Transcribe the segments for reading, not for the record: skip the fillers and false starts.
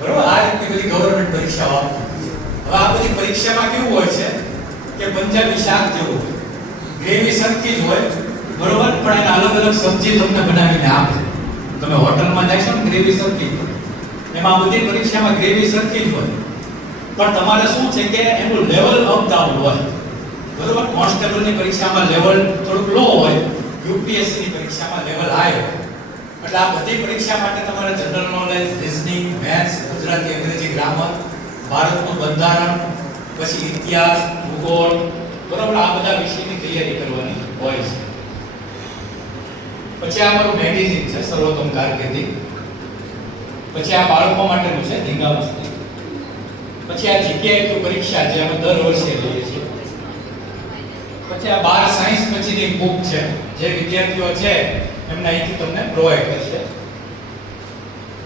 બરોબર, આ રીતની બધી ગવર્નમેન્ટ પરીક્ષાઓ આપતી હોય છે. હવે આ બધી પરીક્ષામાં કેવું હોય છે કે પંજાબી શાક જેવું હોય, ગ્રેવી સરખી જ હોય, બરોબર, પણ એને અલગ અલગ સબ્જી તમને બનાવીને આપે. તમે હોટલમાં જશો ને ગ્રેવી સરખી હોય, એમાં બધી પરીક્ષામાં ગ્રેવી સરખી જ હોય, પણ તમારે શું છે કે એનું લેવલ અપ ડાઉન હોય. બરોબર, કોન્સ્ટેબલની પરીક્ષામાં લેવલ થોડુંક લો હોય, યુપીએસસી ની પરીક્ષામાં લેવલ હાઈ હોય. એટલે આ બધી પરીક્ષા માટે તમારે general knowledge, reasoning, maths, Gujarati, અંગ્રેજી ગ્રામર, ભારતનું બંધારણ, પછી ઇતિહાસ, ભૂગોળ, બરોબર, આ બધા વિષયની તૈયારી કરવાની હોય છે. પછી આ મારું મેગેઝિન છે સર્વોત્તમ કારકિર્દી. પછી આ બાળકો માટેનું છે ધીંગા મસ્તી. પછી આ જીકેઆઈ પરીક્ષા જે અમે દર વર્ષે લઈએ છીએ. પછી આ 12 સાયન્સ પછીની બુક છે જે વિદ્યાર્થીઓ છે એમને અહીંથી તમને પ્રોવાઈડ કરશે.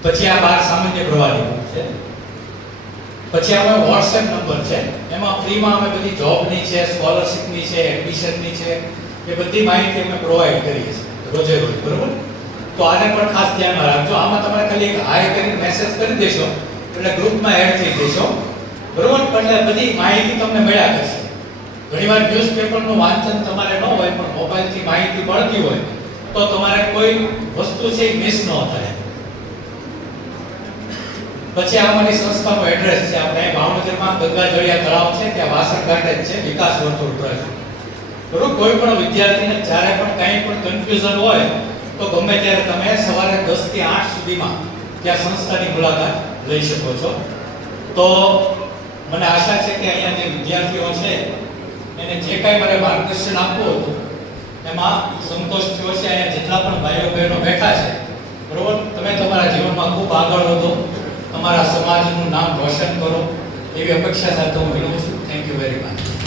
પછી આ 12 સામાન્ય પ્રવાહની બુક છે. પછી આ WhatsApp નંબર છે, એમાં ફ્રીમાં અમે બધી જોબની છે, સ્કોલરશિપની છે, એડમિશનની છે, એ બધી માહિતી અમે પ્રોવાઈડ કરીએ છીએ રોજે રોજ. બરોબર, તો આને પણ ખાસ ધ્યાનમાં રાખજો. આમાં તમારે ખાલી એક હાય કરીને મેસેજ કરી દેશો એટલે ગ્રુપમાં એડ થઈ જશો. બરોબર, એટલે બધી માહિતી તમને મળ્યા કરશે. ઘણીવાર ન્યૂઝપેપરનું વાંચન તમારે ન હોય પણ મોબાઈલથી માહિતી મળતી હોય તો તમારે કોઈ વસ્તુ છે એ મિસ ન થાય. પછી આ અમારી સંસ્થાનું એડ્રેસ છે, આપણે ભાવનગરમાં ગંગાજળિયા તળાવ છે ત્યાં વાસણ ઘાટે જ છે, વિકાસ વર્તુળ ટ્રસ્ટ. બરોબર, કોઈ પણ વિદ્યાર્થીને જ્યારે પણ કંઈ પણ કન્ફ્યુઝન હોય તો ગમે ત્યારે તમે સવારે 10 થી 8 સુધીમાં ત્યાં સંસ્થાની મુલાકાત લઈ શકો છો. તો મને આશા છે કે અહીંયા જે વિદ્યાર્થીઓ છે એને જે કાંઈ મારે માર્ગદર્શન આપવું હતું એમાં સંતોષ થયો છે. અહીંયા જેટલા પણ ભાઈઓ બહેનો બેઠા છે, બરોબર, તમે તમારા જીવનમાં ખૂબ આગળ વધો, તમારા સમાજનું નામ રોશન કરો એવી અપેક્ષા સાથે હું વિનવું છું. Thank you very much.